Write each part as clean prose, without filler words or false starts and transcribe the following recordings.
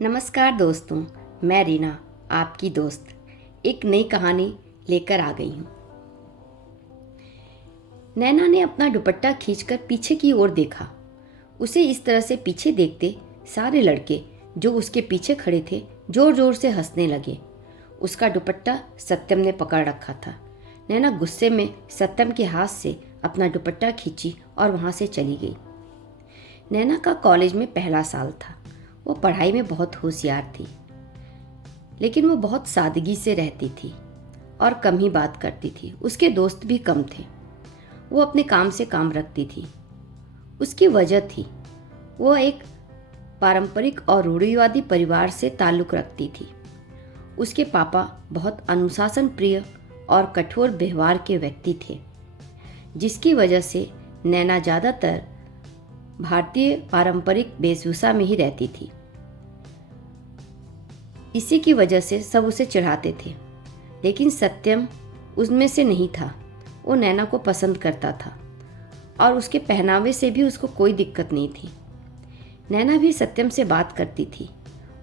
नमस्कार दोस्तों, मैं रीना आपकी दोस्त एक नई कहानी लेकर आ गई हूँ। नैना ने अपना दुपट्टा खींचकर पीछे की ओर देखा। उसे इस तरह से पीछे देखते सारे लड़के जो उसके पीछे खड़े थे जोर जोर से हंसने लगे। उसका दुपट्टा सत्यम ने पकड़ रखा था। नैना गुस्से में सत्यम के हाथ से अपना दुपट्टा खींची और वहाँ से चली गई। नैना का कॉलेज में पहला साल था। वो पढ़ाई में बहुत होशियार थी, लेकिन वो बहुत सादगी से रहती थी और कम ही बात करती थी। उसके दोस्त भी कम थे। वो अपने काम से काम रखती थी। उसकी वजह थी वो एक पारंपरिक और रूढ़िवादी परिवार से ताल्लुक़ रखती थी। उसके पापा बहुत अनुशासन प्रिय और कठोर व्यवहार के व्यक्ति थे, जिसकी वजह से नैना ज़्यादातर भारतीय पारंपरिक वेशभूषा में ही रहती थी। इसी की वजह से सब उसे चिढ़ाते थे, लेकिन सत्यम उसमें से नहीं था। वो नैना को पसंद करता था और उसके पहनावे से भी उसको कोई दिक्कत नहीं थी। नैना भी सत्यम से बात करती थी।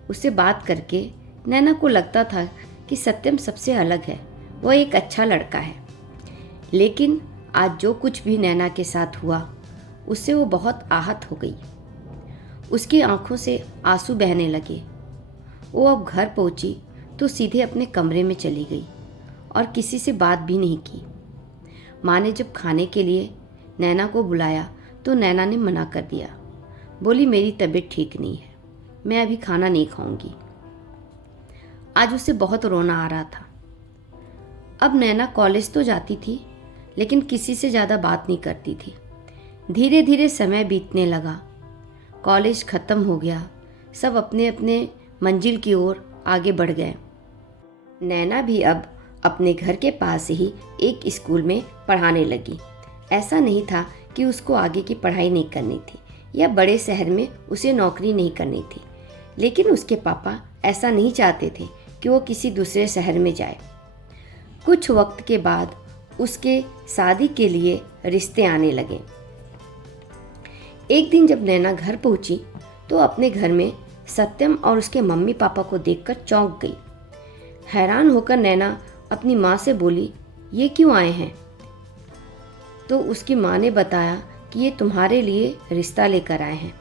उससे बात करके नैना को लगता था कि सत्यम सबसे अलग है, वह एक अच्छा लड़का है। लेकिन आज जो कुछ भी नैना के साथ हुआ, उससे वो बहुत आहत हो गई। उसकी आंखों से आंसू बहने लगे। वो अब घर पहुंची तो सीधे अपने कमरे में चली गई और किसी से बात भी नहीं की। माँ ने जब खाने के लिए नैना को बुलाया तो नैना ने मना कर दिया। बोली, मेरी तबीयत ठीक नहीं है, मैं अभी खाना नहीं खाऊंगी। आज उसे बहुत रोना आ रहा था। अब नैना कॉलेज तो जाती थी, लेकिन किसी से ज़्यादा बात नहीं करती थी। धीरे धीरे समय बीतने लगा। कॉलेज ख़त्म हो गया। सब अपने अपने मंजिल की ओर आगे बढ़ गए। नैना भी अब अपने घर के पास ही एक स्कूल में पढ़ाने लगी। ऐसा नहीं था कि उसको आगे की पढ़ाई नहीं करनी थी या बड़े शहर में उसे नौकरी नहीं करनी थी, लेकिन उसके पापा ऐसा नहीं चाहते थे कि वो किसी दूसरे शहर में जाए। कुछ वक्त के बाद उसके शादी के लिए रिश्ते आने लगे। एक दिन जब नैना घर पहुंची तो अपने घर में सत्यम और उसके मम्मी पापा को देखकर चौंक गई। हैरान होकर नैना अपनी माँ से बोली, ये क्यों आए हैं? तो उसकी माँ ने बताया कि ये तुम्हारे लिए रिश्ता लेकर आए हैं।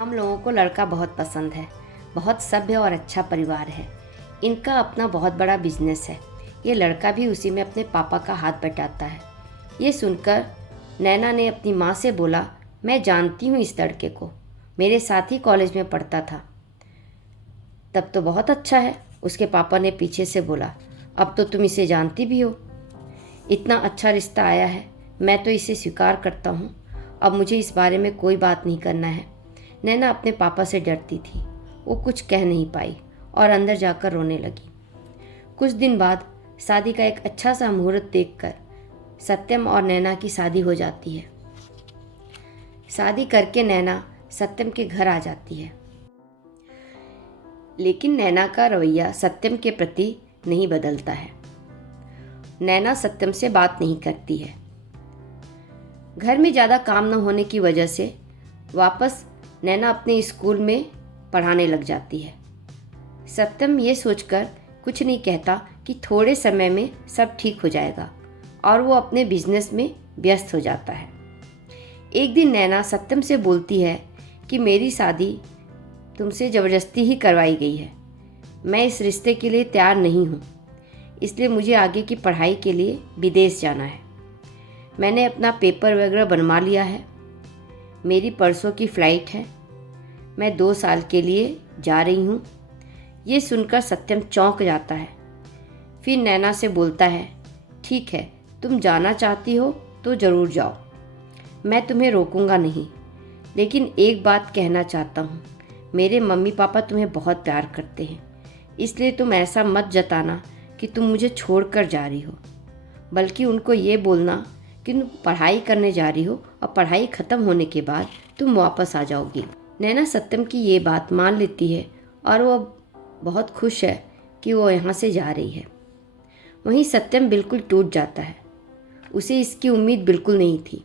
हम लोगों को लड़का बहुत पसंद है, बहुत सभ्य और अच्छा परिवार है। इनका अपना बहुत बड़ा बिजनेस है। ये लड़का भी उसी में अपने पापा का हाथ बटाता है। ये सुनकर नैना ने अपनी माँ से बोला, मैं जानती हूँ इस लड़के को, मेरे साथ ही कॉलेज में पढ़ता था। तब तो बहुत अच्छा है, उसके पापा ने पीछे से बोला। अब तो तुम इसे जानती भी हो। इतना अच्छा रिश्ता आया है, मैं तो इसे स्वीकार करता हूँ। अब मुझे इस बारे में कोई बात नहीं करना है। नैना अपने पापा से डरती थी। वो कुछ कह नहीं पाई और अंदर जाकर रोने लगी। कुछ दिन बाद शादी का एक अच्छा सा मुहूर्त देखकर सत्यम और नैना की शादी हो जाती है। शादी करके नैना सत्यम के घर आ जाती है, लेकिन नैना का रवैया सत्यम के प्रति नहीं बदलता है। नैना सत्यम से बात नहीं करती है। घर में ज़्यादा काम न होने की वजह से वापस नैना अपने स्कूल में पढ़ाने लग जाती है। सत्यम ये सोचकर कुछ नहीं कहता कि थोड़े समय में सब ठीक हो जाएगा और वो अपने बिजनेस में व्यस्त हो जाता है। एक दिन नैना सत्यम से बोलती है कि मेरी शादी तुमसे ज़बरदस्ती ही करवाई गई है। मैं इस रिश्ते के लिए तैयार नहीं हूँ, इसलिए मुझे आगे की पढ़ाई के लिए विदेश जाना है। मैंने अपना पेपर वगैरह बनवा लिया है। मेरी परसों की फ़्लाइट है। मैं 2 साल के लिए जा रही हूँ। ये सुनकर सत्यम चौंक जाता है। फिर नैना से बोलता है, ठीक है, तुम जाना चाहती हो तो ज़रूर जाओ, मैं तुम्हें रोकूंगा नहीं। लेकिन एक बात कहना चाहता हूँ, मेरे मम्मी पापा तुम्हें बहुत प्यार करते हैं, इसलिए तुम ऐसा मत जताना कि तुम मुझे छोड़कर जा रही हो, बल्कि उनको ये बोलना कि तुम पढ़ाई करने जा रही हो और पढ़ाई ख़त्म होने के बाद तुम वापस आ जाओगी। नैना सत्यम की ये बात मान लेती है और वो बहुत खुश है कि वो यहाँ से जा रही है। वहीं सत्यम बिल्कुल टूट जाता है। उसे इसकी उम्मीद बिल्कुल नहीं थी।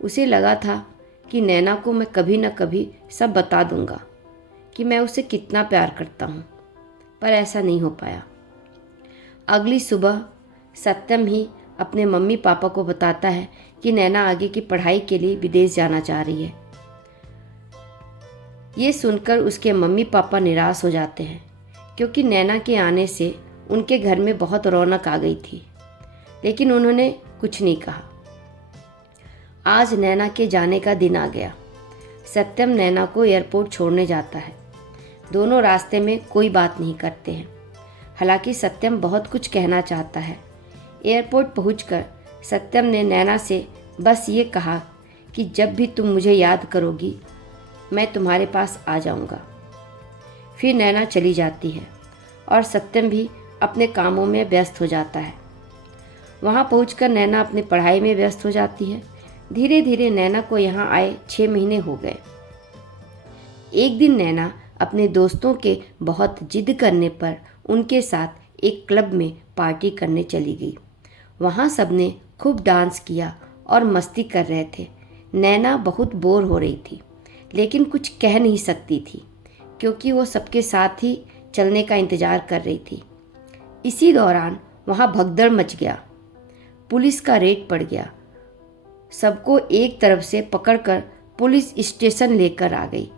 उसे लगा था कि नैना को मैं कभी न कभी सब बता दूंगा, कि मैं उसे कितना प्यार करता हूँ, पर ऐसा नहीं हो पाया। अगली सुबह सत्यम ही अपने मम्मी पापा को बताता है कि नैना आगे की पढ़ाई के लिए विदेश जाना चाह रही है। ये सुनकर उसके मम्मी पापा निराश हो जाते हैं, क्योंकि नैना के आने से उनके घर में बहुत रौनक आ गई थी, लेकिन उन्होंने कुछ नहीं कहा। आज नैना के जाने का दिन आ गया। सत्यम नैना को एयरपोर्ट छोड़ने जाता है। दोनों रास्ते में कोई बात नहीं करते हैं। हालांकि सत्यम बहुत कुछ कहना चाहता है। एयरपोर्ट पहुंचकर सत्यम ने नैना से बस ये कहा कि जब भी तुम मुझे याद करोगी मैं तुम्हारे पास आ जाऊंगा। फिर नैना चली जाती है और सत्यम भी अपने कामों में व्यस्त हो जाता है। वहाँ पहुंचकर नैना अपनी पढ़ाई में व्यस्त हो जाती है। धीरे धीरे नैना को यहाँ आए 6 महीने हो गए। एक दिन नैना अपने दोस्तों के बहुत जिद करने पर उनके साथ एक क्लब में पार्टी करने चली गई। वहाँ सबने खूब डांस किया और मस्ती कर रहे थे। नैना बहुत बोर हो रही थी, लेकिन कुछ कह नहीं सकती थी, क्योंकि वो सबके साथ ही चलने का इंतज़ार कर रही थी। इसी दौरान वहाँ भगदड़ मच गया। पुलिस का रेड पड़ गया। सबको एक तरफ से पकड़कर पुलिस स्टेशन लेकर आ गई।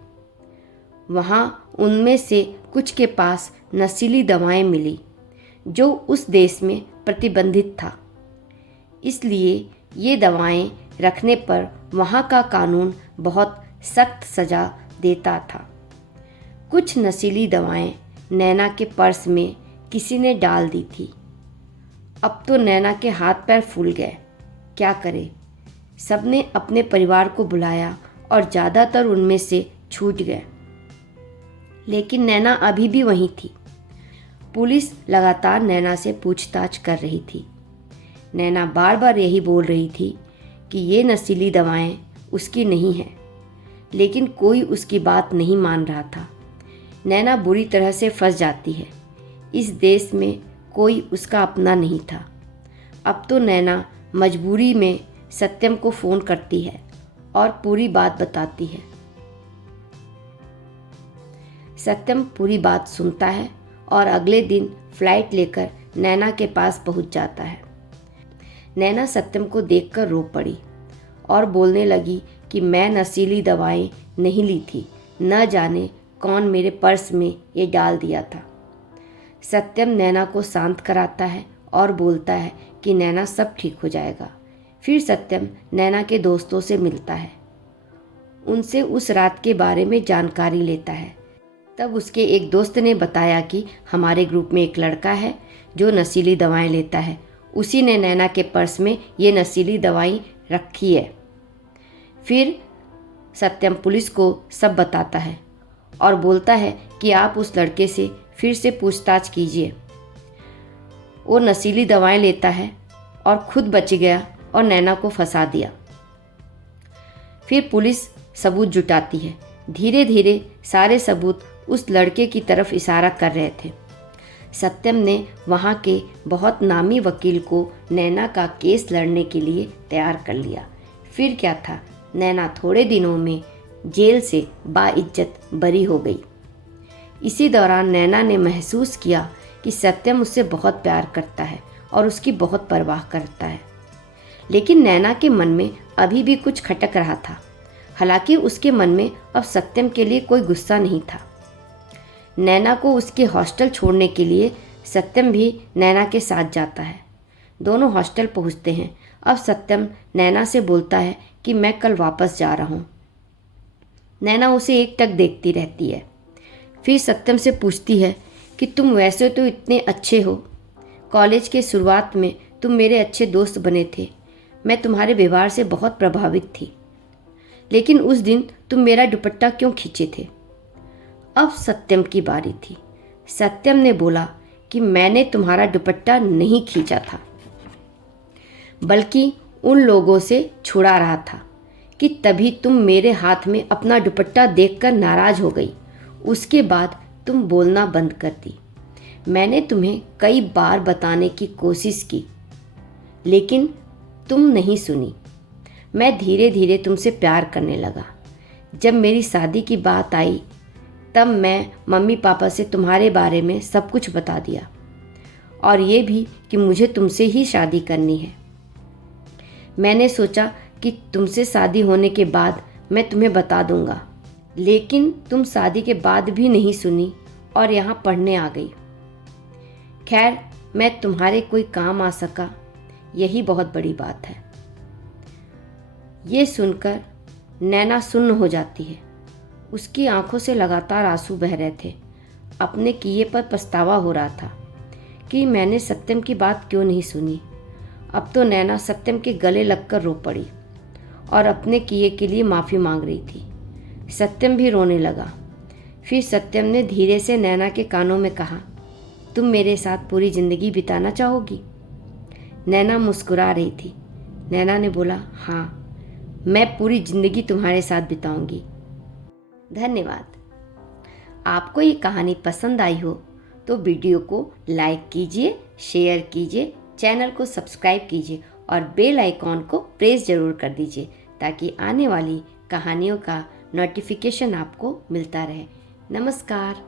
वहाँ उनमें से कुछ के पास नशीली दवाएं मिली, जो उस देश में प्रतिबंधित था। इसलिए ये दवाएं रखने पर वहाँ का कानून बहुत सख्त सज़ा देता था। कुछ नशीली दवाएं नैना के पर्स में किसी ने डाल दी थी। अब तो नैना के हाथ पैर फूल गए। क्या करे? सबने अपने परिवार को बुलाया और ज़्यादातर उनमें से छूट गए, लेकिन नैना अभी भी वहीं थी। पुलिस लगातार नैना से पूछताछ कर रही थी। नैना बार बार यही बोल रही थी कि ये नशीली दवाएं उसकी नहीं हैं, लेकिन कोई उसकी बात नहीं मान रहा था। नैना बुरी तरह से फंस जाती है। इस देश में कोई उसका अपना नहीं था। अब तो नैना मजबूरी में सत्यम को फ़ोन करती है और पूरी बात बताती है। सत्यम पूरी बात सुनता है और अगले दिन फ्लाइट लेकर नैना के पास पहुंच जाता है। नैना सत्यम को देखकर रो पड़ी और बोलने लगी कि मैं नशीली दवाएं नहीं ली थी, न जाने कौन मेरे पर्स में ये डाल दिया था। सत्यम नैना को शांत कराता है और बोलता है कि नैना सब ठीक हो जाएगा। फिर सत्यम नैना के दोस्तों से मिलता है, उनसे उस रात के बारे में जानकारी लेता है। तब उसके एक दोस्त ने बताया कि हमारे ग्रुप में एक लड़का है जो नशीली दवाएं लेता है। उसी ने नैना के पर्स में ये नशीली दवाई रखी है। फिर सत्यम पुलिस को सब बताता है और बोलता है कि आप उस लड़के से फिर से पूछताछ कीजिए। वो नशीली दवाएं लेता है और खुद बच गया और नैना को फंसा दिया। फिर पुलिस सबूत जुटाती है। धीरे धीरे सारे सबूत उस लड़के की तरफ इशारा कर रहे थे। सत्यम ने वहाँ के बहुत नामी वकील को नैना का केस लड़ने के लिए तैयार कर लिया। फिर क्या था, नैना थोड़े दिनों में जेल से बाइज्जत बरी हो गई। इसी दौरान नैना ने महसूस किया कि सत्यम उससे बहुत प्यार करता है और उसकी बहुत परवाह करता है, लेकिन नैना के मन में अभी भी कुछ खटक रहा था। हालांकि उसके मन में अब सत्यम के लिए कोई गुस्सा नहीं था। नैना को उसके हॉस्टल छोड़ने के लिए सत्यम भी नैना के साथ जाता है। दोनों हॉस्टल पहुंचते हैं। अब सत्यम नैना से बोलता है कि मैं कल वापस जा रहा हूँ। नैना उसे एकटक देखती रहती है। फिर सत्यम से पूछती है कि तुम वैसे तो इतने अच्छे हो, कॉलेज के शुरुआत में तुम मेरे अच्छे दोस्त बने थे, मैं तुम्हारे व्यवहार से बहुत प्रभावित थी, लेकिन उस दिन तुम मेरा दुपट्टा क्यों खींचे थे? अब सत्यम की बारी थी। सत्यम ने बोला कि मैंने तुम्हारा दुपट्टा नहीं खींचा था, बल्कि उन लोगों से छुड़ा रहा था कि तभी तुम मेरे हाथ में अपना दुपट्टा देखकर नाराज़ हो गई। उसके बाद तुम बोलना बंद कर दी। मैंने तुम्हें कई बार बताने की कोशिश की, लेकिन तुम नहीं सुनी। मैं धीरे धीरे तुमसे प्यार करने लगा। जब मेरी शादी की बात आई तब मैं मम्मी पापा से तुम्हारे बारे में सब कुछ बता दिया और ये भी कि मुझे तुमसे ही शादी करनी है। मैंने सोचा कि तुमसे शादी होने के बाद मैं तुम्हें बता दूंगा, लेकिन तुम शादी के बाद भी नहीं सुनी और यहाँ पढ़ने आ गई। खैर, मैं तुम्हारे कोई काम आ सका, यही बहुत बड़ी बात है। ये सुनकर नैना सुन्न हो जाती है। उसकी आंखों से लगातार आंसू बह रहे थे। अपने किए पर पछतावा हो रहा था कि मैंने सत्यम की बात क्यों नहीं सुनी। अब तो नैना सत्यम के गले लगकर रो पड़ी और अपने किए के लिए माफ़ी मांग रही थी। सत्यम भी रोने लगा। फिर सत्यम ने धीरे से नैना के कानों में कहा, तुम मेरे साथ पूरी ज़िंदगी बिताना चाहोगी? नैना मुस्कुरा रही थी। नैना ने बोला, हाँ, मैं पूरी ज़िंदगी तुम्हारे साथ बिताऊंगी। धन्यवाद। आपको ये कहानी पसंद आई हो तो वीडियो को लाइक कीजिए, शेयर कीजिए, चैनल को सब्सक्राइब कीजिए और बेल आइकॉन को प्रेस ज़रूर कर दीजिए ताकि आने वाली कहानियों का नोटिफिकेशन आपको मिलता रहे। नमस्कार।